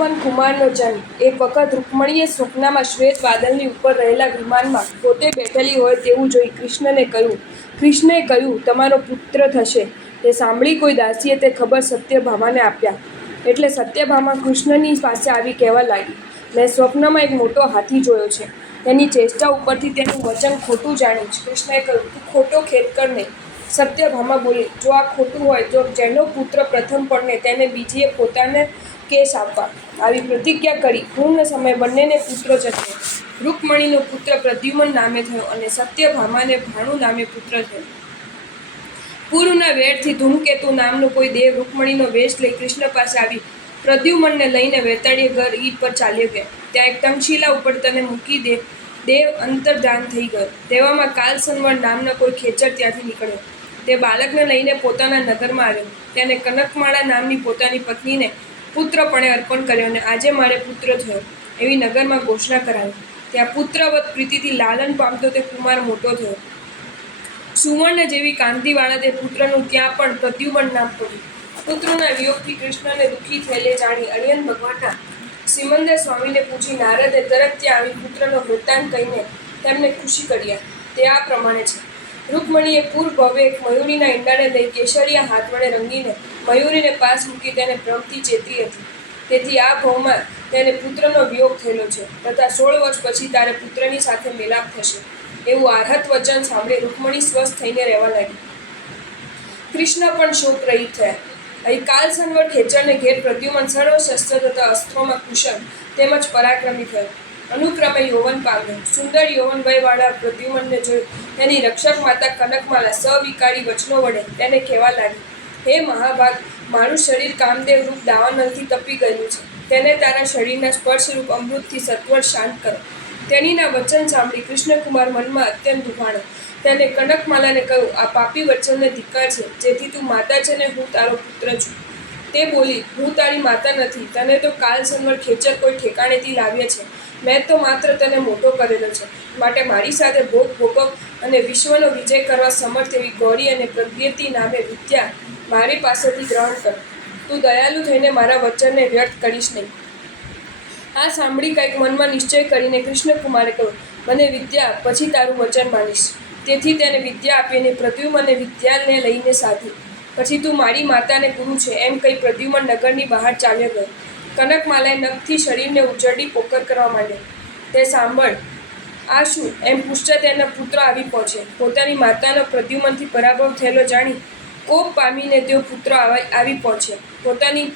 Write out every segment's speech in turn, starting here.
પ્રદ્યુમન કુમારનો જન્મ। એક વખત રૂકમણીએ સ્વપ્નમાં શ્વેત વાદળની ઉપર રહેલા વિમાનમાં પોતે બેઠેલી હોય તેવું જોઈ કૃષ્ણને કહ્યું, તમારો પુત્ર થશે। તે સાંભળી કોઈ દાસીએ તે ખબર સત્યભામાને આપ્યા, એટલે સત્યભામા કૃષ્ણની પાસે આવી કહેવા લાગી, મેં સ્વપ્નમાં એક મોટો હાથી જોયો છે। તેની ચેષ્ટા ઉપરથી તેનું વચન ખોટું જાણીશ। કૃષ્ણએ કહ્યું, તું ખોટો ખેદ કર નહીં। સત્યભામા બોલી, જો આ ખોટું હોય તો જેનો પુત્ર પ્રથમ પરણે તેને બીજીએ પોતાને કેશ આપવા। આવી પ્રતિજ્ઞા કરી પૂર્ણ સમય બંનેને પુત્ર જન્મે। રૂકમણીનો પુત્ર પ્રદ્યુમન નામે થયો અને સત્યભામાને ભાણુ નામે પુત્ર થયો। પૂર્વના વેળથી ધૂમકેતુ નામનો કોઈ દેવ રૂકમણીનો વેશ લઈ કૃષ્ણ પાસે આવી પ્રદ્યુમનને લઈને વેતાળીએ ગીર પર ચાલ્યો ગયો। ત્યાં એક તંગશિલા ઉપર તેને મૂકી દેવ અંતર્ધાન થઈ ગયો। તેવામાં કાલસંવર નામનો કોઈ ખેચર ત્યાંથી નીકળ્યો। તે બાળકને લઈને પોતાના નગરમાં આવ્યો। તેને કનકમાળા નામની પોતાની પત્નીને પુત્રપણે અર્પણ કર્યો અને આજે મારે પુત્ર થયો એવી નગરમાં ઘોષણા કરાવી। ત્યાં પુત્રવત પ્રીતિથી લાલન પામતો તે કુમાર મોટો થયો। સુવર્ણ જેવી કાંતિવાળા તે પુત્રનું ત્યાં પણ પ્રદ્યુમન નામ પડ્યું। પુત્રના વિયોગથી કૃષ્ણને દુઃખી થયેલે જાણી અણિયન ભગવાનના સિમંદર સ્વામીને પૂછી નારદે તરત ત્યાં આવી પુત્રનો વૃત્તાંત કહીને તેમને ખુશી કર્યા। તે આ પ્રમાણે છે। રૂકમણીએ પૂર્વ ભવે એક મયુરીના ઈંડાને લઈ કેસરિયા હાથ વડે રંગીને મયુરીને પાસ મૂકી તેને ભ્રમથી ચેતી હતી। તેથી આ ભવમાં તેને પુત્રનો વિયોગ થયેલો છે તથા 16 વર્ષ પછી તારે પુત્રની સાથે મેલાપ થશે એવું આર્હત વચન સાંભળી રૂકમણી સ્વસ્થ થઈને રહેવા લાગી। કૃષ્ણ પણ શોક રહિત થયા। અહીં કાલસંવર ખેચરને ઘેર પ્રદ્યુમન સર્વ શસ્ત્ર તથા અસ્ત્રોમાં કુશળ તેમજ પરાક્રમી થયો। અનુક્રમે યૌવન પામ્યો। સુંદર યૌવન વયવાળા પ્રદ્યુમનને જોઈ તેની રક્ષક માતા કનકમાલા સવિકારી વચનો વડે તેને કહેવા લાગી, હે મહાભાગ, મારું શરીર કામદેવ રૂપ દાવાનળથી તપી ગયેલું છે। તેને તારા શરીરના સ્પર્શરૂપ અમૃતથી સત્વર શાંત કરો। તેણીના વચન સાંભળી કૃષ્ણકુમાર મનમાં અત્યંત દુભાણો। તેને કનકમાલાને કહ્યું, આ પાપી વચનને ધિક્કાર છે, જેથી તું માતા છે ને હું તારો પુત્ર છું। તે બોલી, હું તારી માતા નથી। તને તો કાલસંવર ખેચર કોઈ ઠેકાણેથી લાવ્યા છે। મેં તો માત્ર તને મોટો કરેલો છે, માટે મારી સાથે ભોગ ભોગવ અને વિશ્વનો વિજય કરવા સમર્થ એવી ગૌરી અને પ્રગતિ નામે વિદ્યા મારી પાસેથી ગ્રહણ કર। તું દયાળુ થઈને મારા વચનને વ્યર્થ કરીશ નહીં। આ સાંભળી કંઈક મનમાં નિશ્ચય કરીને કૃષ્ણકુમારે કહ્યું, મને વિદ્યા પછી તારું વચન માનીશ। તેથી તેને વિદ્યા આપીને પ્રદ્યુમને વિદ્યાને લઈને સાધી। પછી તું મારી માતાને ગુરુ છે એમ કહી પ્રદ્યુમન નગરની બહાર ચાલ્યો ગયો। કનકમાલાએ નખથી શરીરને ઉજળી પોકર કરવા માંડ્યો। તે સાંભળ, આ શું એમ પૂછતા તેના પુત્ર આવી પહોંચે। પોતાની માતાનો પ્રદ્યુમનથી પરાભવ થયેલો જાણી કોપ પામીને તેઓ પુત્ર આવી પહોંચ્યા।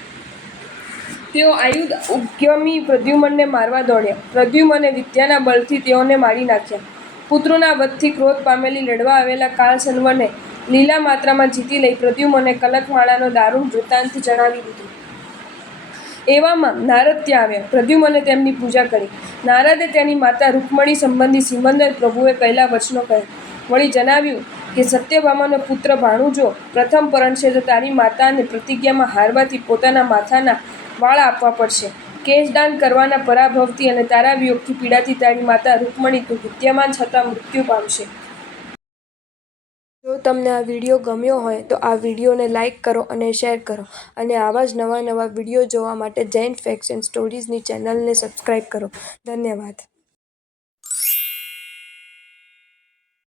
તેઓ આયુધ ઉદ્યમી પ્રદ્યુમનને મારવા દોડ્યા। પ્રદ્યુમને વિદ્યાના બળથી તેઓને મારી નાખ્યા। પુત્રોના વધથી ક્રોધ પામેલી લડવા આવેલા કાલસંવરને લીલા માત્રામાં જીતી લઈ પ્રદ્યુમને કનકમાળાનો દારૂણ વૃત્તાંત જણાવી દીધું। એવામાં નારદ ત્યાં આવ્યા। પ્રદ્યુમને તેમની પૂજા કરી। નારદે તેની માતા રૂકમણી સંબંધી સિમંદર પ્રભુએ કહેલા વચનો કહ્યા। વળી જણાવ્યું કે સત્યભામાનો પુત્ર ભાણુ જો પ્રથમ પરણશે તો તારી માતાને પ્રતિજ્ઞામાં હારવાથી પોતાના માથાના વાળ આપવા પડશે। કેશદાન કરવાના પરાભવથી અને તારા વિયોગથી પીડાતી તારી માતા રૂકમણી તું વિદ્યમાન છતાં મૃત્યુ પામશે। જો તમને આ વિડીયો ગમ્યો હોય તો આ વિડીયોને લાઇક કરો અને શેર કરો અને આવા જ નવા વિડીયો જોવા માટે જૈન ફેક્ટ્સ એન્ડ સ્ટોરીઝની ચેનલને સબસ્ક્રાઈબ કરો। ધન્યવાદ।